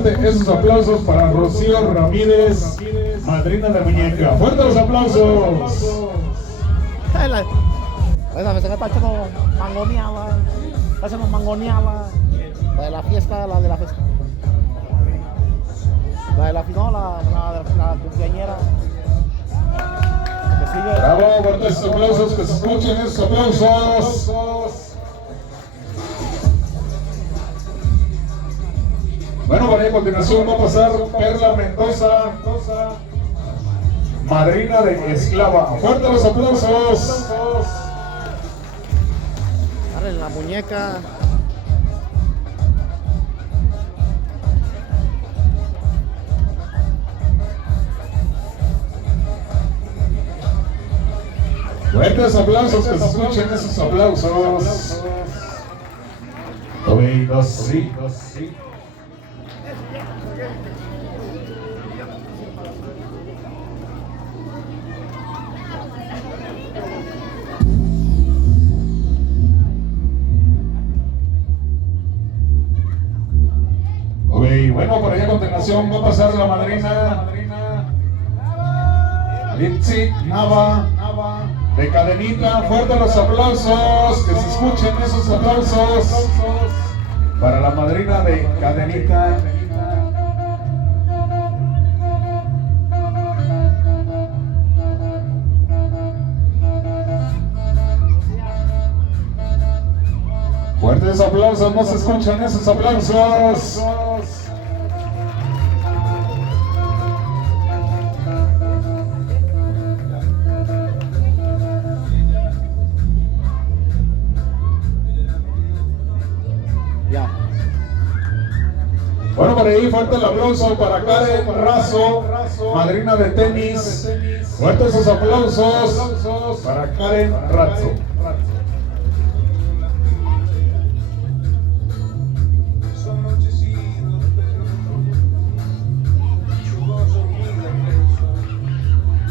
fuerte esos aplausos para Rocío Ramírez, madrina de muñeca. Fuerte los aplausos. Esa vez está echando mangoneada. Está haciendo mangoneada. La de la fiesta, la de la fiesta. La de la final, la cumpleañera. Que sigue. Bravo, fuerte esos aplausos, que se escuchen esos aplausos. Bueno, por ahí a continuación va a pasar Perla Mendoza, madrina de Esclava. Fuerte los aplausos. Dale la muñeca. Fuertes aplausos, que se escuchen esos aplausos. Dos, sí. Bueno, por ahí a continuación va a pasar la madrina Litsi Nava de Cadenita. Fuerte los aplausos, que se escuchen esos aplausos para la madrina de Cadenita. Fuertes aplausos, no se escuchan esos aplausos. Ya. Bueno, por ahí fuerte el aplauso para Karen Razo, madrina de tenis. Fuertes esos aplausos para Karen Razo.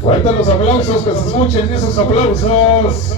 Fuertes los aplausos, que se escuchen esos aplausos.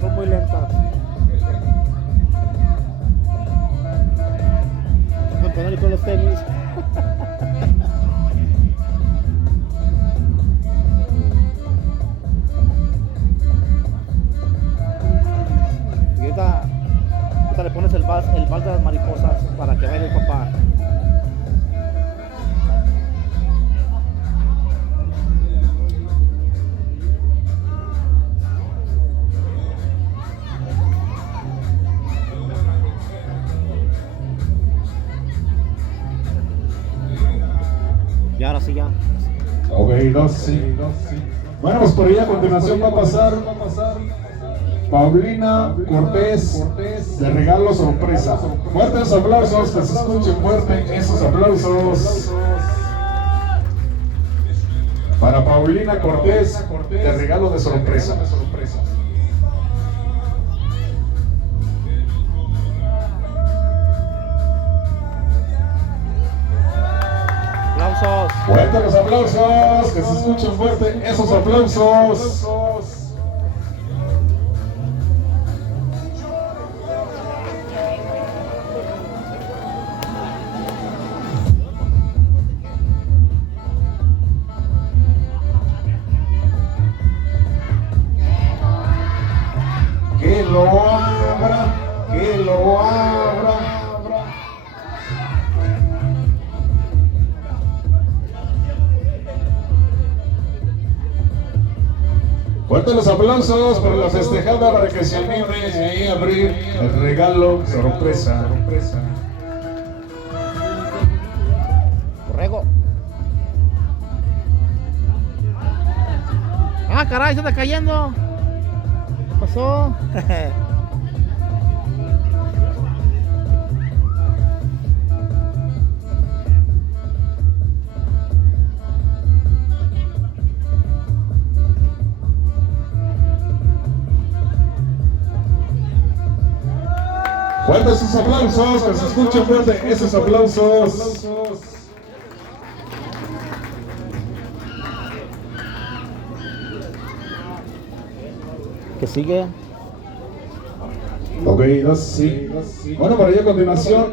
Son muy lentas. Con poner con los tenis. Y ahorita le pones el vals de las mariposas para que baile el papá. Y ahora sí ya. Ok, dos, sí. Bueno, pues por ahí a continuación va a pasar Paulina Cortés de Regalo Sorpresa. Fuertes aplausos, que se escuchen fuerte esos aplausos para Paulina Cortés de Regalo de Sorpresa. Aplausos. Fuerte los aplausos, que se escuchen fuerte esos aplausos. lo abra, que lo abra. Fuertes los aplausos para la festejada para que se anime ahí a abrir el regalo sorpresa. Borrego. Ah, caray, se está cayendo. ¿Qué pasó? Fuertes sus aplausos, que se escuchen fuerte esos aplausos. ¿Qué sigue? Ok, sí. Bueno, para ello a continuación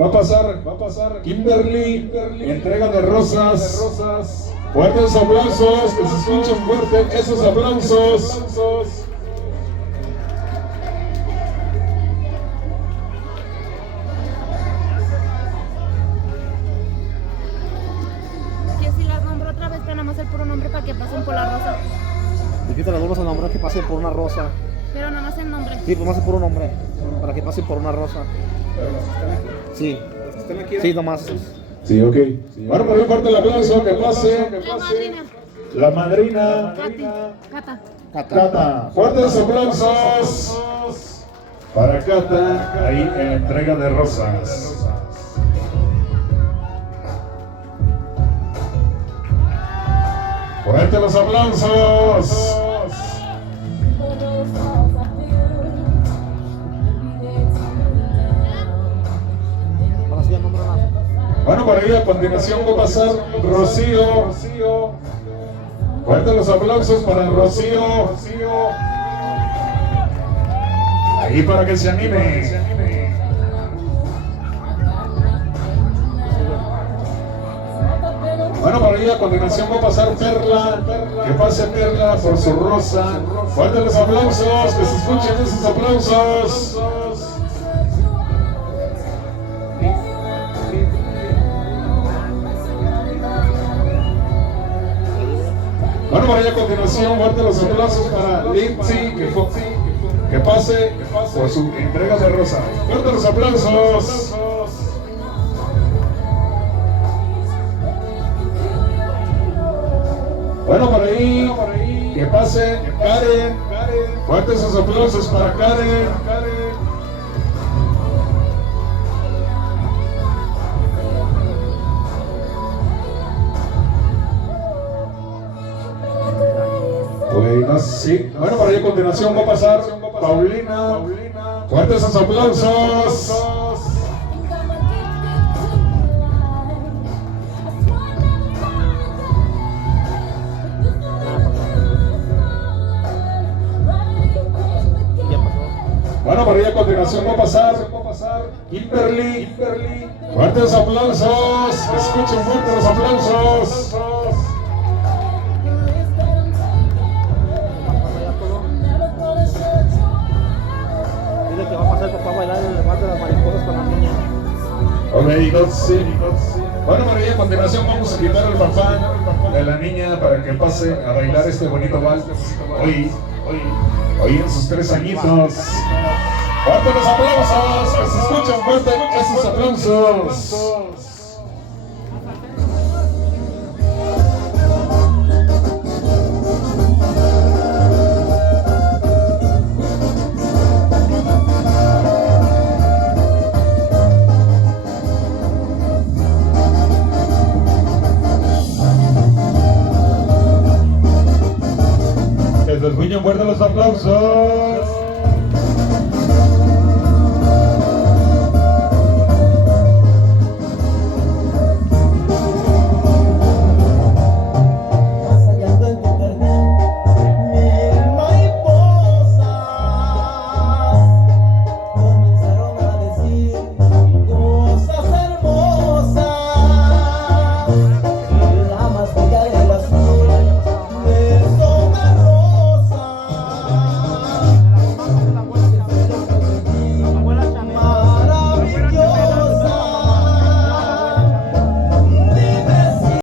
va a pasar Kimberly, entrega de rosas. Fuertes aplausos, que se escuchen fuerte esos aplausos. Que si las nombro otra vez tenemos el puro nombre para que pasen por la rosa. Y quita las vuelvas a nombrar que pasen por una rosa. Pero nada más el nombre. Sí, pues más por un nombre. Para que pasen por una rosa. Sí. Sí, nomás. Sí, ok. Bueno, por ahí parte el aplauso, que pase la madrina. Cata. Fuertes aplausos para Cata, ahí en la entrega de rosas. Fuertes los aplausos. Ahora sí, el nombre más. Bueno, por ahí a continuación va a pasar Rocío. Fuertes los aplausos para Rocío. Ahí para que se anime. Bueno, por ahí a continuación va a pasar Perla. Que pase Perla por su rosa. Fuertes los aplausos, que se escuchen esos aplausos. Bueno, por ahí a continuación, fuertes los aplausos para Lindsay, que pase por su entrega de rosa. Fuertes los aplausos. Bueno, por ahí, que pase Karen. Fuertes los aplausos para Karen. Bueno, sí. Bueno, por ahí a continuación va a pasar Paulina. Fuertes los aplausos. Bueno, por ahí a continuación va a pasar Kimberly. Fuertes aplausos. Escuchen fuertes los aplausos. Dile que va a pasar el papá a bailar el remate de las mariposas con la niña. Ok, sí. Bueno, por ahí a continuación vamos a quitar al papá de la niña para que pase a bailar este bonito vals. Hoy en sus 3 añitos. Fuerte los aplausos, que se escuchan fuerte esos aplausos. Que se escuchen fuerte los aplausos.